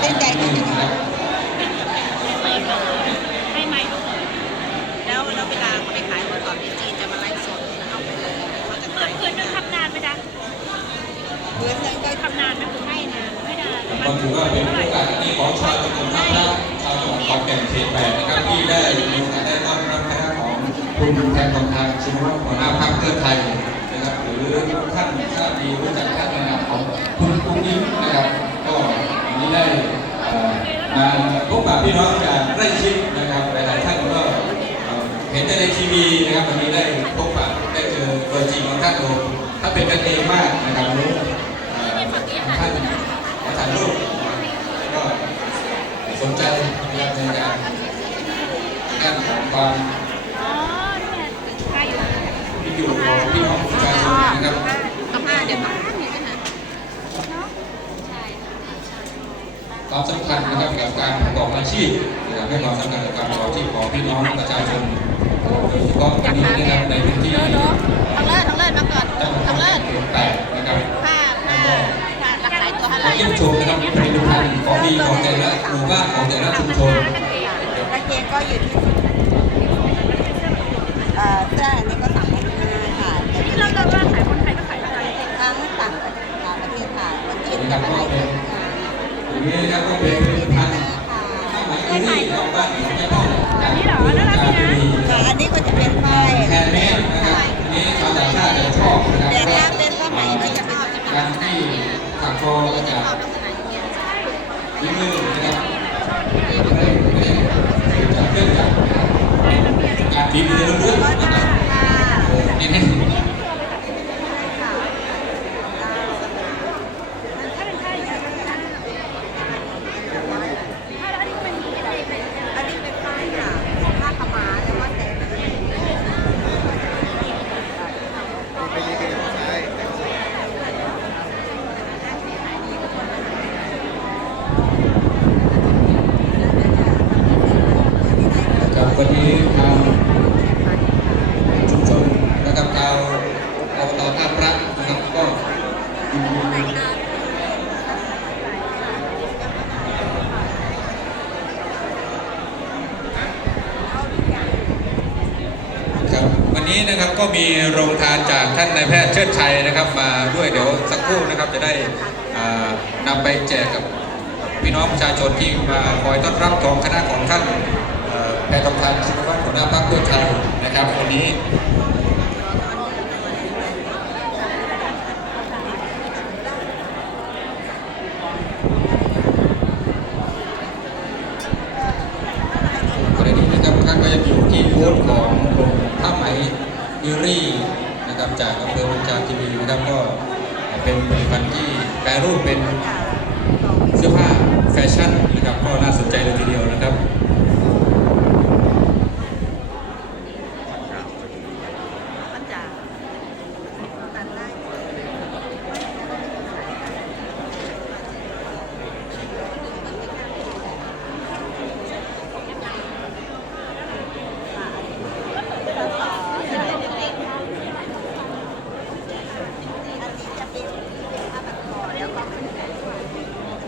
เล่นะครับให้ใหม่แล้วแล้วเวลาเขาไปขายคนก่อนที่จีนจะมาไล่สดแล้วเอาไปเลยเขาจะเปิขายดเพื่อนจะทำนานไหมจ๊ะเพื่อนนั้นก็ทำนานไหมไม่นานไม่นานปราก็ถือว่าเป็นโอกาสที่ของชาวตำบลท่าพระชาวจังหวัดขอนแก่นเขตแปดนะครับที่ได้มีโอกาสได้ต้อนรับคณะของคุณแทนทองทางชินวัฒน์หัวหน้าพรรคเพื่อไทยนะครับหรือท่านทราบดีรู้จักท่านในนามของคุณกุ้งยิ้มนะครับ ได้มาพบปะพี่น้องจากใกล้ชิดนะครับหลายๆท่านก็เห็นแต่ในทีวีนะครับวันนี้ได้พบปะได้เจอตัวจริงของท่านโดถ้านเป็นกันเองมากนะครับรู้ท่านขอถ่ายรูปก็สนใจนะครับในการด้านของความอ๋อนี่ไงใกล้อยู่ที่อยู่ของพี่น้องประชาชนนะครับ ต้องห้าเดี๋ยวมานี่ใช่ไหม ความสำคัญนะครับกับการประกอบอาชีพนะครับให้ความสำคัญกับการประกอบอาชีพของพี่น้องประชาชนโดยเฉพาะตรงนี้นะครับในพื้นที่ทางเลิศทางเลิศมาก่อนทางเลิศเขตแปดนะครับผ้าผ้าผ้ารักษาตัวอะไรมาเยี่ยมชมนะครับผลิตภัณฑ์ของดีของแต่ละหมู่บ้านของแต่ละชุมชนกางเกงก็อยู่ที่เอ่อเสื้อนนี้ก็สั่งให้ลูกค้าค่ะที่เราจะว่าขายคนไทยก็ขายคนไทยทั้งต่างประเทศต่างประเทศค่ะคนจีนนะครับก็ก็ให้เป็ลูนกค้าอย่าง นี้นะครับก็เป็นผลิตภัณฑ์ข้าวหมายที่นี่ของบ้านของแม่พ่อจากเมืองกาญจนบุรีค่ะอันนี้ก็จะเป็นป้าย แฮนด์เมดนะครับอันนี้ชาวต่างชาติจะชอบนะครับ เดี๋ยว ว่า ถ้าเป็นผ้าไหมที่จะเข้าจะ การที่ถักทอจาก ชอบลักษณะอย่างเงี้ย ฝีมือนะครับไม่ได้ไม่ได้จากเครื่องจักรนะครับการฝีมือล้วนๆนะครับนี่ให้ ถ้าเป็นไทยถ้าแล้วอันนี้มันมีอะไรเป็น อันนี้เป็นป้ายค่ะผ้าขาวม้าแล้วก็แต่ง ครับวันนี้ทางชุมชนนะครับชาวอบตท่าพระนะครับก็ยินดีครับวันนี้นะครับ ก็มีโรงทานจากท่านนายแพทย์เชิดชัยนะครับ มาด้วยเดี๋ยวสักครู่นะครับจะได้อ่านำไปแจกกับพี่น้องประชาชนที่มาคอยต้อนรับของคณะของท่านแพทย์ทองทานชินวัตรหัวหน้าพรรคเพื่อไทยนะครับวันนี้ กรณีนะครับท่านก็ยังอยู่ที่บูธของโรงผ้าไหมยูรี่นะครับจากอำเภอเมืองจามทีวีนะครับก็เป็นผลิตภัณฑ์ที่แปรรูปเป็นเสื้อผ้าแฟชั่นนะครับก็น่าสนใจเลยทีเดียวนะครับ มันจะตัดได้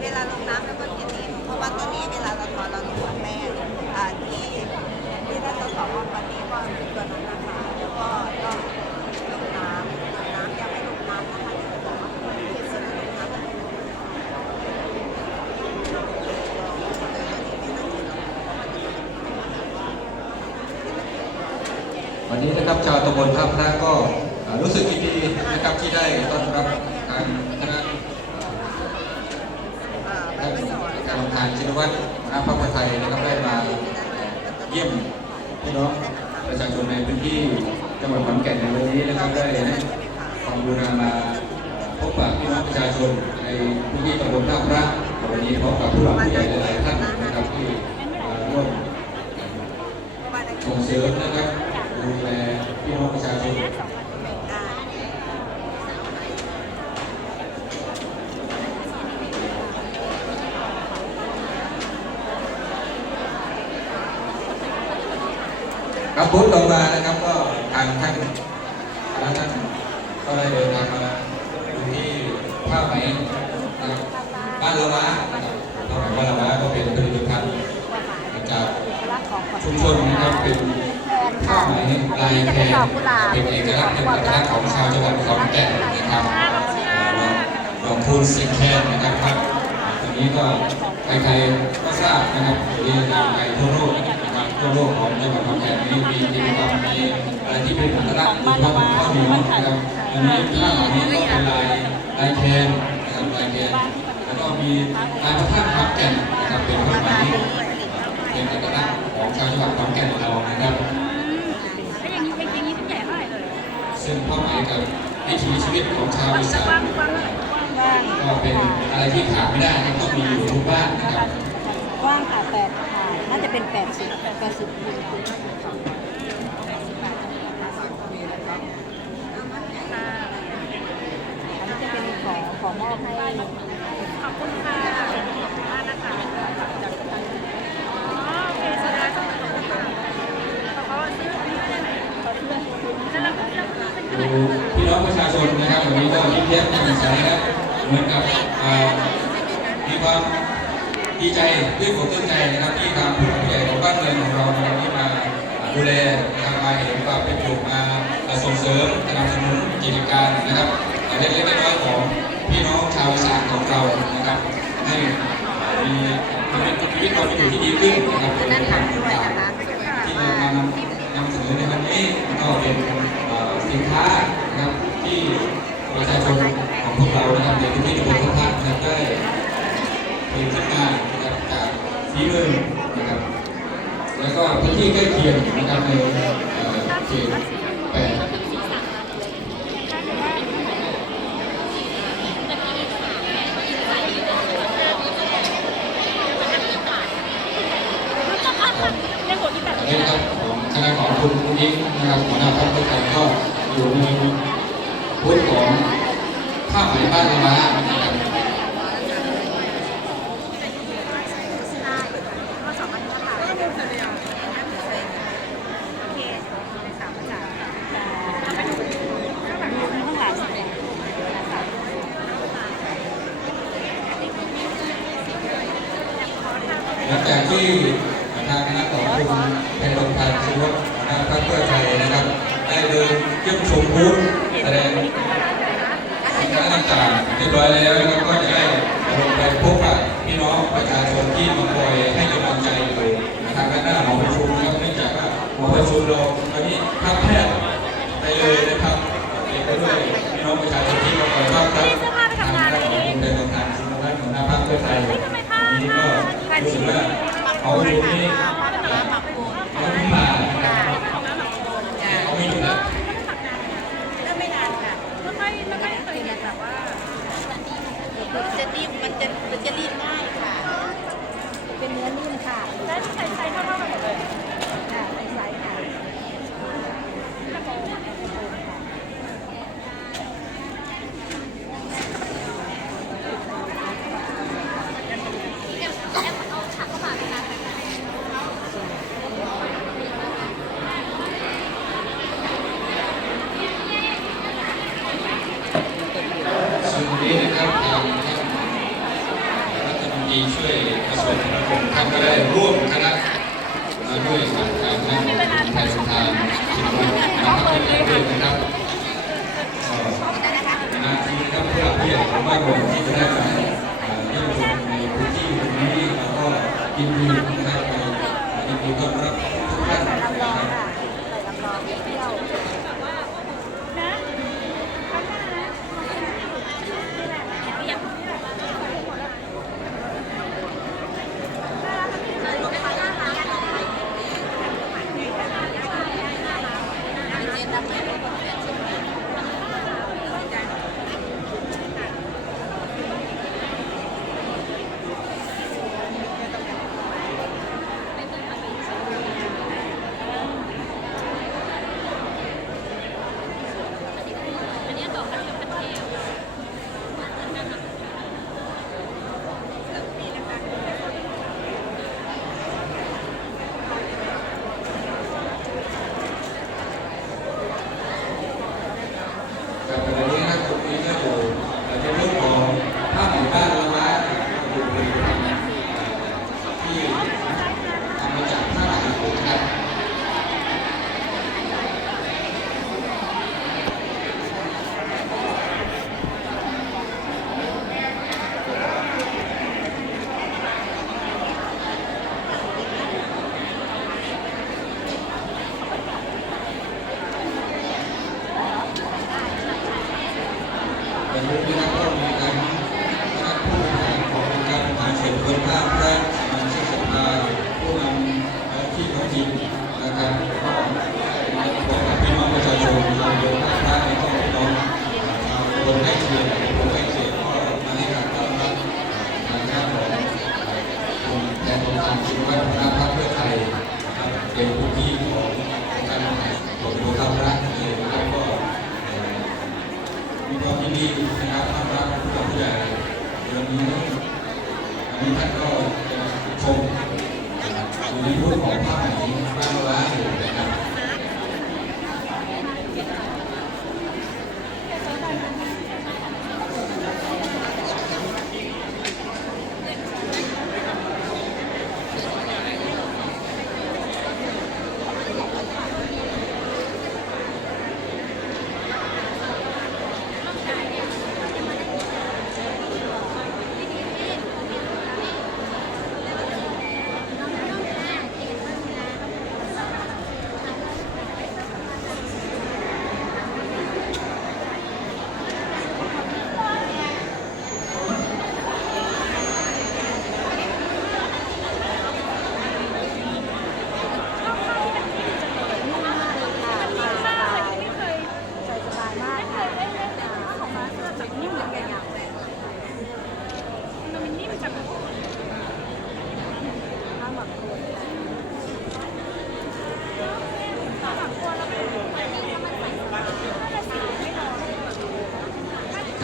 เวลาลงน้ำแล้วก็เขียนเองเพราะว่าตัวนี้เวลาเราถอดเราต้องถอดแป้งอ่าที่ที่ท่านจะสอนว่าวันนี้ก็เป็นตัวนั้นนะคะแล้วก็ต้องลงน้ำน้ำยังไม่ลงน้ำนะคะเดี๋ยวจะบอกว่าเขียนเสร็จแล้วลงน้ำก็ลงน้ำ วันนี้นะครับ ชาวตำบลท่าพระก็รู้สึกยินดีนะครับที่ได้ต้อนรับทางคณะท่านรองทานชินวัตรหัวหน้าพรรคเพื่อไทยนะครับได้มาเยี่ยมพี่น้องประชาชนในพื้นที่จังหวัดขอนแก่นในวันนี้นะครับได้ให้ความกรุณามาพบปะพี่น้องประชาชนในพื้นที่ตำบลท่าพระวันนี้พร้อมกับผู้หลักผู้ใหญ่หลายท่าน ที่ภาพไหนนะบ้านละวะนะครับบ้านละวะก็เป็นผลิตภัณฑ์จากชุมชนนะครับเป็นผ้าไหมลายแทงเป็นเอกลักษณ์เป็นเอกลักษณ์ของชาวจังหวัดขอนแก่นนะครับหลวงคูนสิงแคนนะครับครัตรงนี้ก็ใครๆก็ทราบนะครับตรงนี้ใครทั่วโลก ทั่วโลกของจังหวัดขอนแก่นนี้มีกิจกรรมมีอะไรที่เป็นอัตลักษณ์โดยเฉพาะข้าวเหนียวนะครับอันนี้ผ้าไหมนี้ก็เป็นลายลายแคนนะครับลายแคนแล้วก็มีลายพระธาตุขอนแก่นนะครับเป็นผ้าไหมเป็นเอกลักษณ์ของชาวจังหวัดขอนแก่นเรานะครับซึ่งนี้าไหร่เลยซึ่งเป้าหมายกับวิถีชีวิตของชาวอีสานก็เป็นอะไรที่ขาดไม่ได้ต้องมีอยู่ทุกบ้านนะครับว่างค่ะแปดค่ะ น่าจะเป็นแปดสิบแปดสิบค่ะอันนี้จะเป็นของขอมอบให้ขอบคุณค่ะขอบคุณมากนะคะอ๋อโอเคแสดงว่าต้องขอบคุณค่ะขาซื้อที่ได้ไหนเขาซื้อจะรับรับเป็นเท่าไหร่ดูพี่น้องประชาชนนะครับวันนี้ก็ยิ้มแย้มแจ่มใสนะเหมือนกับอ่ามีความ ดีใจด้วยอกตื้นใจนะครับที่ทางผู้หลักผู้ใหญ่ของบ้านเมืองของเราในวันนี้มาดูแลทางมาเห็นว่าเป็นกลุ่มมาส่งเสริมสนับสนุนกิจการนะครับเล็กๆน้อยๆของพี่น้องชาวอีสานของเรานะครับให้มีชีวิตความเป็นอยู่ที่ดีขึ้นนะครับ นั่นค่ะด้วยนะคะ ที่เรามานำนำเสนอในวันนี้ก็เป็นเอ่อสินค้านะครับที่ประชาชนของพวกเรานะครับในพื้นที่ตำบลท่าพระนะครับได้ผลิตขึ้นมานะครับจากฝีมือนะครับ แล้วก็พื้นที่ใกล้เคียงนะครับในเอ่อเขตแปด ในหัวที่แบบ อันนี้นะครับของคณะของคุณอุ้งอิงนะครับหัวหน้าพรรคเพื่อไทยก็ อยู่ในพุทธของผ้าไหมบ้านละม้านะครับ โอเคในสามภาษา ข้างหลังเนี่ยนะคะ หลังจากที่ทางคณะของคุณเพนรงพันธ์ชีวะหัวหน้าพรรคเพื่อไทยนะครับ ได้เดินเยี่ยมชมบูธแสดง สินค้าต่างๆเรียบร้อยแล้วนะครับก็จะได้ลงไปพบกับพี่น้องประชาชนที่มาคอยให้กำลังใจอยู่ทางด้านหน้าหอประชุมนะครับเนื่องจากว่าหอประชุมเราตอนนี้ทับแพทย์ไปเลยนะครับเอกไปด้วยพี่น้องประชาชนที่มาคอยต้อนรับทางคณะของคุณเพนรงพันธ์ชีวะหัวหน้าพรรคเพื่อไทยวันนี้ก็รู้สึกว่าหอประชุมนี้ เขาเพิ่งมานะครับเขาไม่อยู่แล้ว ก็ไม่นานค่ะ ไม่ค่อยไม่ค่อยเคยเห็นแบบว่า มันจะรีบมันจะมันจะรีดง่ายค่ะ เป็นเนื้อนิ่มค่ะ ได้ใช้ใช้เท่าเท่ากันหมดเลย ค่ะในไซส์ค่ะ ซึ่งวันนี้นะครับทางท่านรัฐมนตรีช่วยกระทรวงคมนาคมท่านก็ได้ ร่วมคณะมาด้วยกับทางคณะของไทยสถานชินวัตรนะครับด้วยนะครับนาที่ครับเพื่อเพื่อผมว่าคนที่จะได้มาเอ่อเยี่ยมชมในพื้นที่ตรงนี้แล้วก็ยินดี นี้ท่านก็ชมอยู่ในรูปของภาพแบบนี้บ้างว่าอยู่นะครับ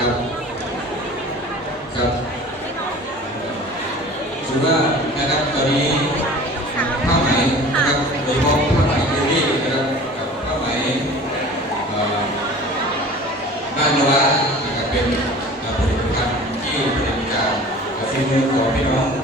ครับ ครับสุว่านะครับตอนนี้ผ้าไหมนะครับโดยเฉพาะผ้าไหมเดลี่นะครับกับผ้าไหมบ้านนวะนะครับเป็นผลิตภัณฑ์ที่ผลิตจากฝีมือของพี่น้อง